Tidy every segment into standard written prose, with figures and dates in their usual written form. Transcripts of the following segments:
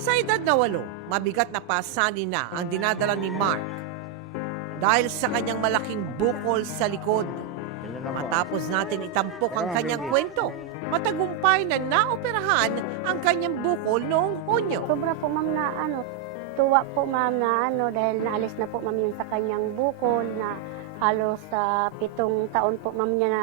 Sa edad na 8, mabigat na pasanin na ang dinadala ni Mark dahil sa kanyang malaking bukol sa likod. Matapos natin itampok ang kanyang kwento, matagumpay na naoperahan ang kanyang bukol noong Hunyo. Sobra po ma'am na tuwa po ma'am na dahil naalis na po ma'am yun sa kanyang bukol na halos sa 7 taon po ma'am niya na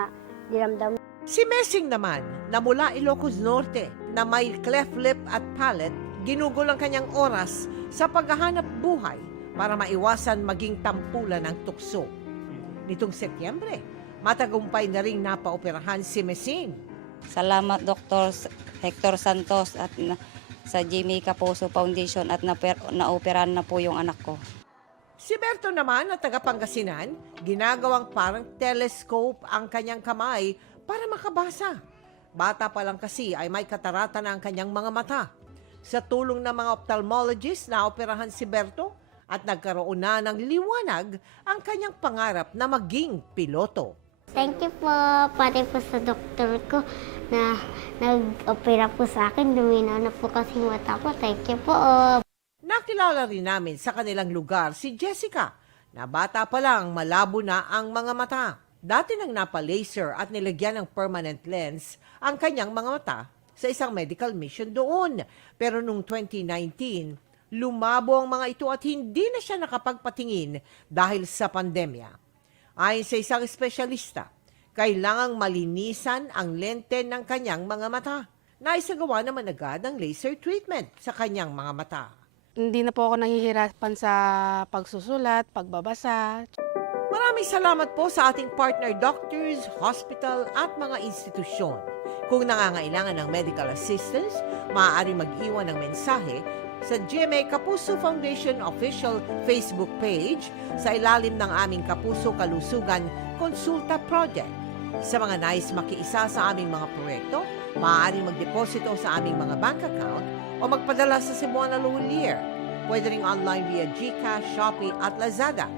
diramdam. Si Messing naman, na mula Ilocos Norte, na may cleft lip at palate, ginugol ang kanyang oras sa paghahanap buhay para maiwasan maging tampulan ng tukso. Nitong Setyembre, matagumpay na ring napaoperahan si Messing. Salamat Dr. Hector Santos at sa Jimmy Kapuso Foundation at naoperahan na po yung anak ko. Si Berto naman na taga Pangasinan, ginagawang parang telescope ang kanyang kamay para makabasa. Bata pa lang kasi ay may katarata na ang kanyang mga mata. Sa tulong ng mga ophthalmologist, naoperahan si Berto at nagkaroon na ng liwanag ang kanyang pangarap na maging piloto. Thank you po, pati po sa doktor ko na nag-opera po sa akin. Lumina na po kasi mata ko. Thank you po. Nakilala rin namin sa kanilang lugar si Jessica, na bata pa lang malabo na ang mga mata. Dati nang napa-laser at nilagyan ng permanent lens ang kanyang mga mata sa isang medical mission doon. Pero noong 2019, lumabo ang mga ito at hindi na siya nakapagpatingin dahil sa pandemya. Ayon sa isang espesyalista, kailangang malinisan ang lente ng kanyang mga mata. Naisagawa naman agad ang laser treatment sa kanyang mga mata. Hindi na po ako nahihirapan sa pagsusulat, pagbabasa. Maraming salamat po sa ating partner doctors, hospital at mga institusyon. Kung nangangailangan ng medical assistance, maaari mag-iwan ng mensahe sa GMA Kapuso Foundation official Facebook page sa ilalim ng aming Kapuso Kalusugan Konsulta Project. Sa mga nais makiisa sa aming mga proyekto, maaari magdeposito sa aming mga bank account o magpadala sa Cebuana Lulier. Pwede ring online via GCash, Shopee at Lazada.